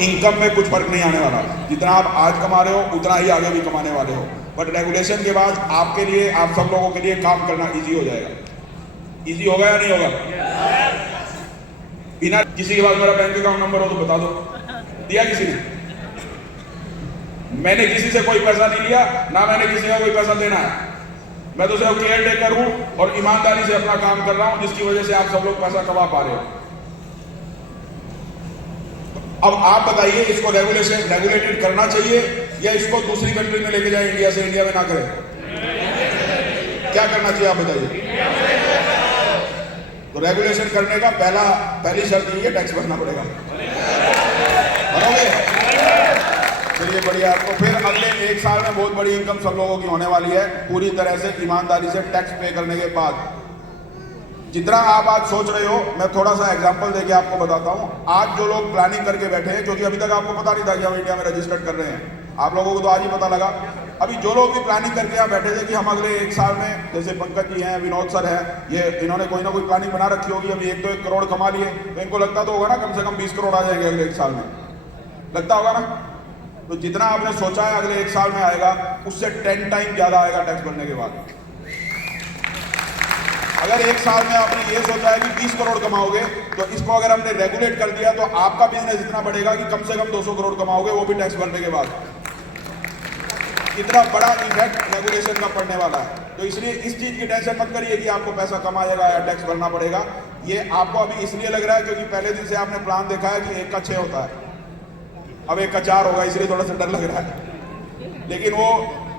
Income में कुछ फर्क नहीं आने वाला। जितना आप आज कमा रहे हो उतना ही आगे भी कमाने वाले हो। बट रेगुलेशन के बाद आपके लिए, आप सब लोगों के लिए काम करना इजी हो जाएगा। इजी होगा या नहीं होगा? बिना किसी के पास मेरा बैंक अकाउंट नंबर हो तो बता दो, दिया किसी ने? मैंने किसी से कोई पैसा नहीं लिया, ना मैंने किसी का कोई पैसा देना है। मैं तो सिर्फ केयर टेकर हूं और ईमानदारी से अपना काम कर रहा हूं, जिसकी वजह से आप सब लोग पैसा कमा पा रहे हो। अब आप बताइए, इसको रेगुलेटेड करना चाहिए या इसको दूसरी कंट्री में लेके जाए, इंडिया से इंडिया में ना करें? क्या करना चाहिए आप बताइए? तो रेगुलेशन करने का पहली शर्त ये, टैक्स भरना पड़ेगा। भरोगे? चलिए बढ़िया। तो फिर अगले 1 साल में बहुत बड़ी इनकम सब लोगों की होने वाली है, पूरी तरह से ईमानदारी से टैक्स पे करने के बाद। जितना आप आज सोच रहे हो, मैं थोड़ा सा एग्जांपल देके आपको बताता हूं। आज जो लोग प्लानिंग करके बैठे हैं, क्योंकि अभी तक आपको पता नहीं था कि हम इंडिया में रजिस्टर्ड कर रहे हैं, आप लोगों को तो आज ही पता लगा। अभी जो लोग भी प्लानिंग करके यहाँ बैठे थे कि हम अगले 1 साल में, जैसे पंकज जी हैं, विनोद सर हैं, ये इन्होंने कोई ना कोई प्लानिंग बना रखी होगी, अभी 1 करोड़ कमा लिए, तो इनको लगता तो होगा ना कम से कम 20 करोड़ आ जाएंगे अगले 1 साल में, लगता होगा ना? तो जितना आपने सोचा है अगले 1 साल में आएगा, उससे 10 टाइम ज्यादा आएगा टैक्स भरने के बाद। अगर 1 साल में आपने ये सोचा है कि 20 करोड़ कमाओगे, तो इसको अगर हमने रेगुलेट कर दिया तो आपका बिजनेस इतना बढ़ेगा कि कम से कम 200 करोड़ कमाओगे, वो भी टैक्स भरने के बाद। इतना बड़ा इफेक्ट रेगुलेशन का पड़ने वाला है। तो इसलिए इस चीज की टेंशन मत करिए कि आपको पैसा कमाएगा या टैक्स भरना पड़ेगा। ये आपको अभी इसलिए लग रहा है क्योंकि पहले दिन से आपने प्लान देखा है कि 1 का 6 होता है, अब 1 का 4 होगा, इसलिए थोड़ा सा डर लग रहा है। लेकिन वो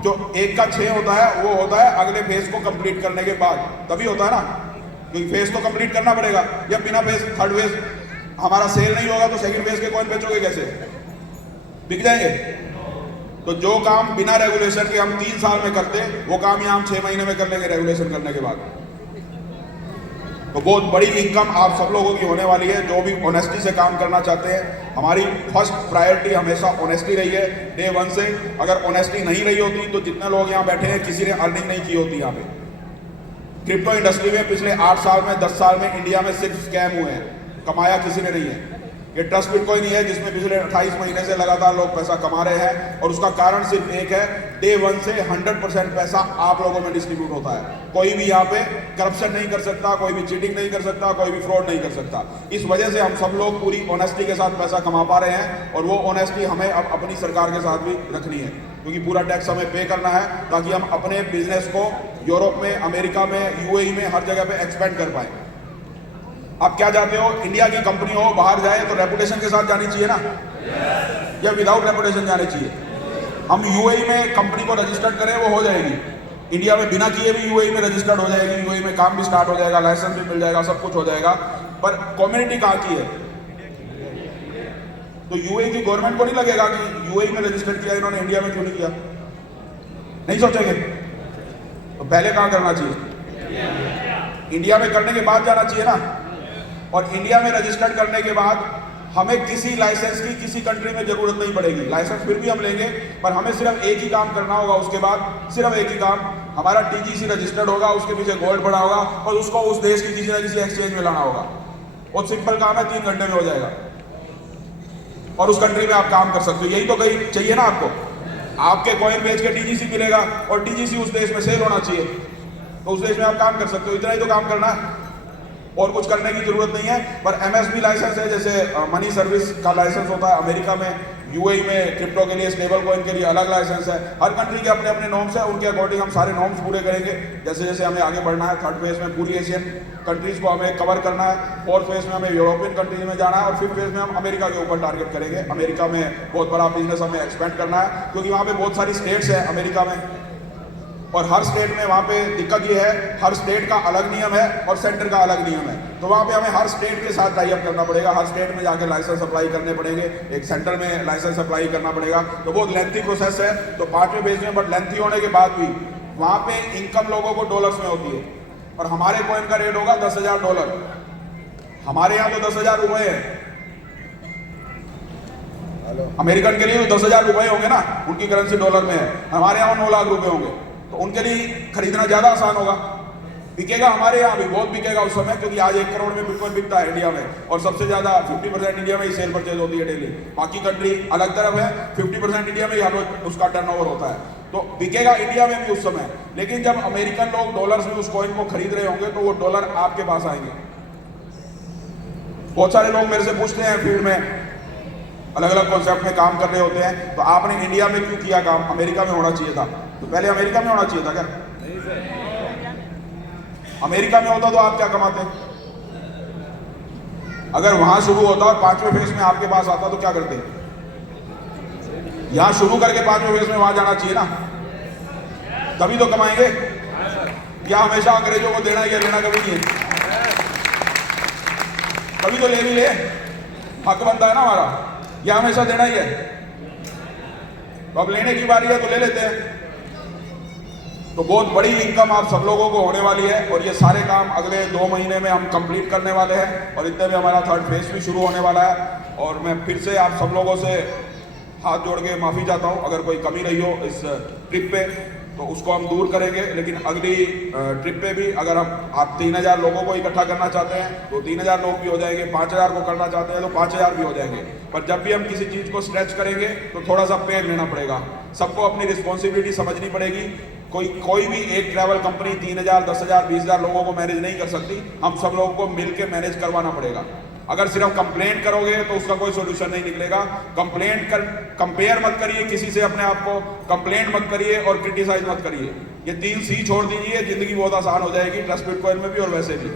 जो 1 का 6 होता है, वो होता है अगले फेज को कंप्लीट करने के बाद, तभी होता है ना, क्योंकि फेज तो कंप्लीट करना पड़ेगा। जब बिना फेज, थर्ड फेज हमारा सेल नहीं होगा तो सेकंड फेज के कॉइन बेचोगे कैसे? बिक जाएंगे। तो जो काम बिना रेगुलेशन के हम 3 साल में करते, वो काम यहाँ हम 6 महीने में कर लेंगे रेगुलेशन करने के बाद। तो बहुत बड़ी इनकम आप सब लोगों की होने वाली है, जो भी ऑनेस्टी से काम करना चाहते हैं। हमारी फर्स्ट प्रायोरिटी हमेशा ऑनेस्टी रही है, डे 1 से। अगर ऑनेस्टी नहीं रही होती तो जितने लोग यहाँ बैठे हैं, किसी ने अर्निंग नहीं की होती यहाँ पे। क्रिप्टो इंडस्ट्री में पिछले 8 साल में, 10 साल में इंडिया में सिर्फ स्कैम हुए हैं, कमाया किसी ने नहीं है। ये ट्रस्ट बिटकॉइन ही है जिसमें पिछले 28 महीने से लगातार लोग पैसा कमा रहे हैं, और उसका कारण सिर्फ एक है, डे 1 से 100% पैसा आप लोगों में डिस्ट्रीब्यूट होता है। कोई भी यहाँ पे करप्शन नहीं कर सकता, कोई भी चीटिंग नहीं कर सकता, कोई भी फ्रॉड नहीं कर सकता। इस वजह से हम सब लोग पूरी ऑनेस्टी के साथ पैसा कमा पा रहे हैं, और वो ऑनेस्टी हमें अब अपनी सरकार के साथ भी रखनी है, क्योंकि पूरा टैक्स हमें पे करना है, ताकि हम अपने बिजनेस को यूरोप में, अमेरिका में, यूएई में, हर जगह पे एक्सपेंड कर पाए। आप क्या चाहते हो? इंडिया की कंपनी हो, बाहर जाए तो रेपुटेशन के साथ जानी चाहिए ना, या विदाउट रेपुटेशन जानी चाहिए? हम यूएई में कंपनी को रजिस्टर्ड करें, वो हो जाएगी। इंडिया में बिना किए भी यूएई में रजिस्टर्ड हो जाएगी, यूएई में काम भी स्टार्ट हो जाएगा, लाइसेंस भी मिल जाएगा, सब कुछ हो जाएगा। पर कम्युनिटी कहाँ की है? तो यूएई की गवर्नमेंट को नहीं लगेगा कि यूएई में रजिस्टर्ड किया इन्होंने, इंडिया में क्यों नहीं किया? नहीं सोचेंगे? तो पहले कहाँ करना चाहिए? इंडिया में करने के बाद जाना चाहिए ना। और इंडिया में रजिस्टर्ड करने के बाद हमें किसी लाइसेंस की किसी कंट्री में जरूरत नहीं पड़ेगी। लाइसेंस फिर भी हम लेंगे, पर हमें सिर्फ एक ही काम करना होगा। उसके बाद सिर्फ एक ही काम, हमारा टीजीसी रजिस्टर्ड होगा, उसके पीछे गोल्ड पड़ा होगा, और उसको उस देश की किसी ना किसी एक्सचेंज में लाना होगा। बहुत सिंपल काम है, 3 घंटे में हो जाएगा, और उस कंट्री में आप काम कर सकते हो। यही तो कहीं चाहिए ना आपको। आपके कॉइन बेच के टीजीसी मिलेगा, और टीजीसी उस देश में सेल होना चाहिए, तो उस देश में आप काम कर सकते हो। इतना ही तो काम करना है, और कुछ करने की जरूरत नहीं है। पर एमएसबी लाइसेंस है, जैसे मनी सर्विस का लाइसेंस होता है अमेरिका में, यूएई में क्रिप्टो के लिए, स्टेबल कॉइन के लिए अलग लाइसेंस है। हर कंट्री के अपने अपने नॉर्म्स है, उनके अकॉर्डिंग हम सारे नॉर्म्स पूरे करेंगे। जैसे जैसे हमें आगे बढ़ना है, 3rd फेज में पूरी एशियन कंट्रीज को हमें कवर करना है, 4th फेज में हमें यूरोपियन कंट्रीज में जाना है, और 5th फेज में हम अमेरिका के ऊपर टारगेट करेंगे। अमेरिका में बहुत बड़ा बिजनेस हमें एक्सपेंड करना है, क्योंकि वहाँ पे बहुत सारी स्टेट्स है अमेरिका में, और हर स्टेट में वहाँ पे दिक्कत ये है, हर स्टेट का अलग नियम है और सेंटर का अलग नियम है। तो वहाँ पे हमें हर स्टेट के साथ टाई अप करना पड़ेगा, हर स्टेट में जाके लाइसेंस अप्लाई करने पड़ेंगे, एक सेंटर में लाइसेंस अप्लाई करना पड़ेगा। तो बहुत लेंथी प्रोसेस है। तो 5वें फेज में, बट लेंथी होने के बाद भी वहाँ पे इनकम लोगों को डॉलर्स में होती है, और हमारे कॉइन का रेट होगा $10,000। हमारे यहाँ तो 10,000 रुपए है, अमेरिकन के लिए तो 10,000 रुपए होंगे ना, उनकी करेंसी डॉलर में है। हमारे यहाँ 9 लाख रुपए होंगे, तो उनके लिए खरीदना ज्यादा आसान होगा। बिकेगा, हमारे यहाँ भी बहुत बिकेगा उस समय, क्योंकि आज 1 करोड़ में बिटकॉइन बिकता है इंडिया में, और सबसे ज्यादा 50% इंडिया में ही सेल परचेज होती है डेली। बाकी कंट्री अलग तरफ है, 50% इंडिया में ही हर रोज उसका टर्नओवर होता है, तो बिकेगा इंडिया में भी उस समय। लेकिन जब अमेरिकन लोग डॉलर्स में उस कॉइन को खरीद रहे होंगे तो वो डॉलर आपके पास आएंगे। बहुत सारे लोग मेरे से पूछते हैं, फील्ड में अलग अलग कॉन्सेप्ट में काम कर रहे होते हैं, तो आपने इंडिया में क्यों किया काम, अमेरिका में होना चाहिए था। तो पहले अमेरिका में होना चाहिए था क्या? अमेरिका में होता तो आप क्या कमाते? अगर वहां शुरू होता और 5वें फेज में आपके पास आता तो क्या करते? यहां शुरू करके 5वें फेज में वहां जाना चाहिए ना, तभी तो कमाएंगे। या हमेशा अंग्रेजों को देना या लेना कभी नहीं है, कभी तो ले भी ले, हक बनता है ना हमारा, या हमेशा देना ही है। तो अब लेने की बारी है तो ले लेते हैं। तो बहुत बड़ी इनकम आप सब लोगों को होने वाली है, और ये सारे काम अगले 2 महीने में हम कंप्लीट करने वाले हैं, और इतने में हमारा 3rd फेज भी शुरू होने वाला है। और मैं फिर से आप सब लोगों से हाथ जोड़ के माफी चाहता हूं, अगर कोई कमी रही हो इस ट्रिप पे तो उसको हम दूर करेंगे। लेकिन अगली ट्रिप पे भी अगर आप 3000 लोगों को इकट्ठा करना चाहते हैं तो 3000 लोग भी हो जाएंगे, 5000 को करना चाहते हैं तो 5000 भी हो जाएंगे। पर जब भी हम किसी चीज को स्ट्रेच करेंगे तो थोड़ा सा पेन लेना पड़ेगा, सबको अपनी रिस्पॉन्सिबिलिटी समझनी पड़ेगी। कोई भी एक ट्रैवल कंपनी 3000, 10,000, 20,000 लोगों को मैनेज नहीं कर सकती, हम सब लोगों को मिलकर मैनेज करवाना पड़ेगा। अगर सिर्फ कंप्लेंट करोगे तो उसका कोई सोल्यूशन नहीं निकलेगा। कंपेयर मत करिए किसी से अपने आप को, कंप्लेंट मत करिए और क्रिटिसाइज मत करिए। ये 3 C छोड़ दीजिए, जिंदगी बहुत आसान हो जाएगी, ट्रस्ट बिटकॉइन में भी और वैसे भी।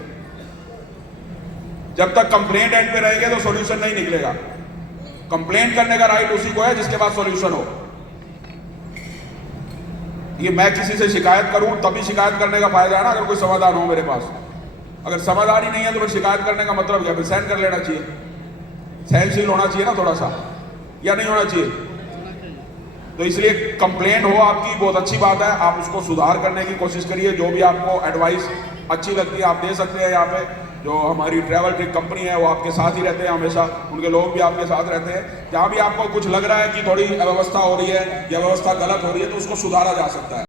जब तक कंप्लेंट एंड पे रहेंगे तो सोल्यूशन नहीं निकलेगा। कंप्लेंट करने का राइट उसी को है जिसके पास सोल्यूशन हो। ये मैं किसी से शिकायत करूं तभी शिकायत करने का फायदा है ना, अगर कोई समाधान हो मेरे पास। अगर समाधान ही नहीं है तो फिर शिकायत करने का मतलब क्या? फिर सहन कर लेना चाहिए, सहनशील होना चाहिए ना थोड़ा सा, या नहीं होना चाहिए? तो इसलिए कंप्लेंट हो आपकी बहुत अच्छी बात है, आप उसको सुधार करने की कोशिश करिए। जो भी आपको एडवाइस अच्छी लगती है आप दे सकते हैं। यहाँ पे जो हमारी ट्रैवल ट्रिप कंपनी है वो आपके साथ ही रहते हैं हमेशा, उनके लोग भी आपके साथ रहते हैं। जहाँ भी आपको कुछ लग रहा है कि थोड़ी अव्यवस्था हो रही है या व्यवस्था गलत हो रही है तो उसको सुधारा जा सकता है।